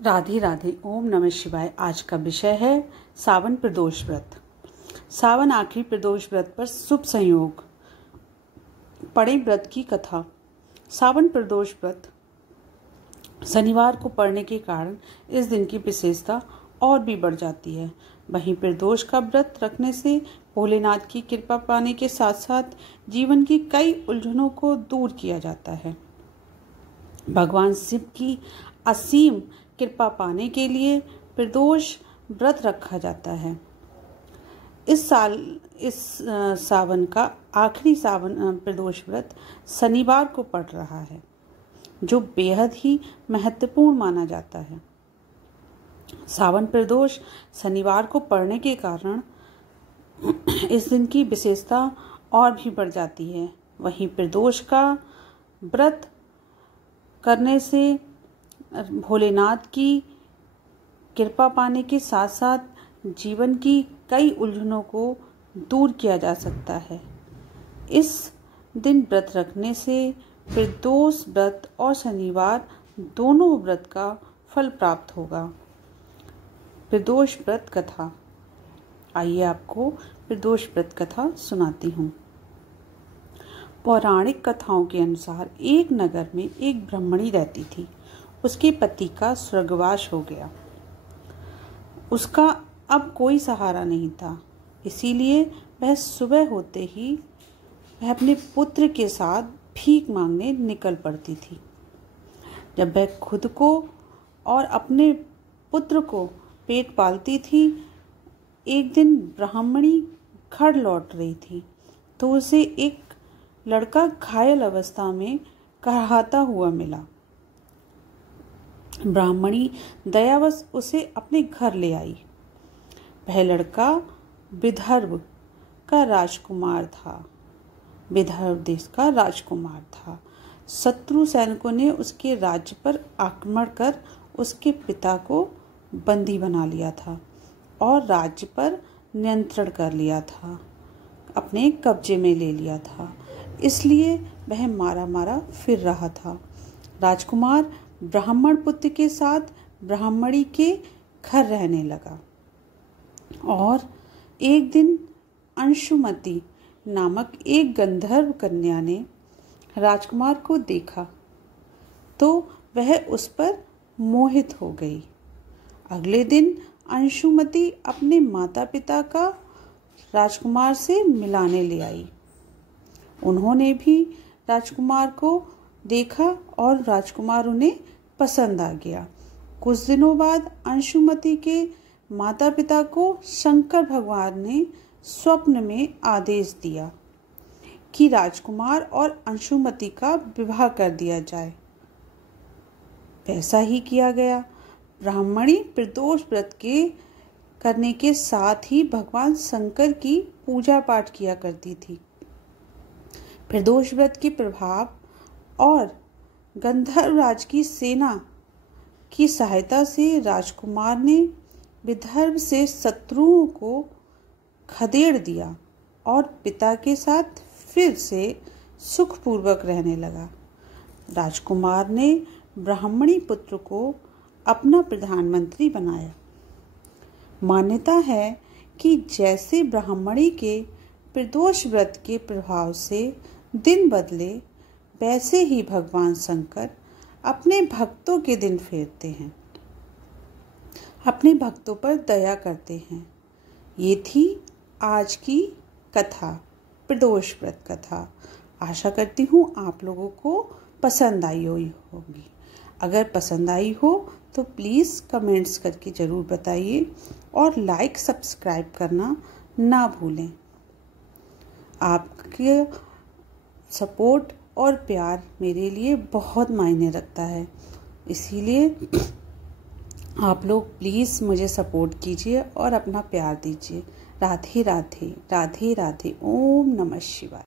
राधे राधे। ओम नमः शिवाय। आज का विषय है सावन प्रदोष व्रत। सावन आखिरी प्रदोष व्रत पर शुभ संयोग। पढ़े व्रत की कथा। सावन प्रदोष व्रत शनिवार को पड़ने के कारण इस दिन की विशेषता और भी बढ़ जाती है। वहीं प्रदोष का व्रत रखने से भोलेनाथ की कृपा पाने के साथ साथ जीवन की कई उलझनों को दूर किया जाता है। भगवान शिव की असीम कृपा पाने के लिए प्रदोष व्रत रखा जाता है। इस सावन का आखिरी सावन प्रदोष व्रत शनिवार को पड़ रहा है, जो बेहद ही महत्वपूर्ण माना जाता है। सावन प्रदोष शनिवार को पड़ने के कारण इस दिन की विशेषता और भी बढ़ जाती है। वहीं प्रदोष का व्रत करने से भोलेनाथ की कृपा पाने के साथ साथ जीवन की कई उलझनों को दूर किया जा सकता है। इस दिन व्रत रखने से प्रदोष व्रत और शनिवार दोनों व्रत का फल प्राप्त होगा। प्रदोष व्रत कथा। आइए आपको प्रदोष व्रत कथा सुनाती हूँ। पौराणिक कथाओं के अनुसार एक नगर में एक ब्राह्मणी रहती थी। उसके पति का स्वर्गवास हो गया। उसका अब कोई सहारा नहीं था, इसीलिए वह सुबह होते ही वह अपने पुत्र के साथ भीख मांगने निकल पड़ती थी। जब वह खुद को और अपने पुत्र को पेट पालती थी, एक दिन ब्राह्मणी घर लौट रही थी तो उसे एक लड़का घायल अवस्था में कराहता हुआ मिला। ब्राह्मणी दयावश उसे अपने घर ले आई। वह लड़का विदर्भ का राजकुमार था। विदर्भ देश का राजकुमार था। शत्रु सैनिकों ने उसके राज्य पर आक्रमण कर उसके पिता को बंदी बना लिया था और राज्य पर नियंत्रण कर लिया था, अपने कब्जे में ले लिया था। इसलिए वह मारा मारा फिर रहा था। राजकुमार ब्राह्मण पुत्र के साथ ब्राह्मणी के घर रहने लगा और एक दिन अंशुमती नामक एक गंधर्व कन्या ने राजकुमार को देखा तो वह उस पर मोहित हो गई। अगले दिन अंशुमती अपने माता पिता का राजकुमार से मिलाने ले आई। उन्होंने भी राजकुमार को देखा और राजकुमार उन्हें पसंद आ गया। कुछ दिनों बाद अंशुमती के माता पिता को शंकर भगवान ने स्वप्न में आदेश दिया कि राजकुमार और अंशुमती का विवाह कर दिया जाए। वैसा ही किया गया। ब्राह्मणी प्रदोष व्रत के करने के साथ ही भगवान शंकर की पूजा पाठ किया करती थी। प्रदोष व्रत के प्रभाव और गंधर्व राज की सेना की सहायता से राजकुमार ने विदर्भ से शत्रुओं को खदेड़ दिया और पिता के साथ फिर से सुखपूर्वक रहने लगा। राजकुमार ने ब्राह्मणी पुत्र को अपना प्रधानमंत्री बनाया। मान्यता है कि जैसे ब्राह्मणी के प्रदोष व्रत के प्रभाव से दिन बदले, वैसे ही भगवान शंकर अपने भक्तों के दिन फेरते हैं, अपने भक्तों पर दया करते हैं। ये थी आज की कथा, प्रदोष व्रत कथा। आशा करती हूँ आप लोगों को पसंद आई होगी। अगर पसंद आई हो तो प्लीज़ कमेंट्स करके ज़रूर बताइए और लाइक सब्सक्राइब करना ना भूलें। आपके सपोर्ट और प्यार मेरे लिए बहुत मायने रखता है, इसीलिए आप लोग प्लीज़ मुझे सपोर्ट कीजिए और अपना प्यार दीजिए। राधे राधे। राधे राधे। ओम नमः शिवाय।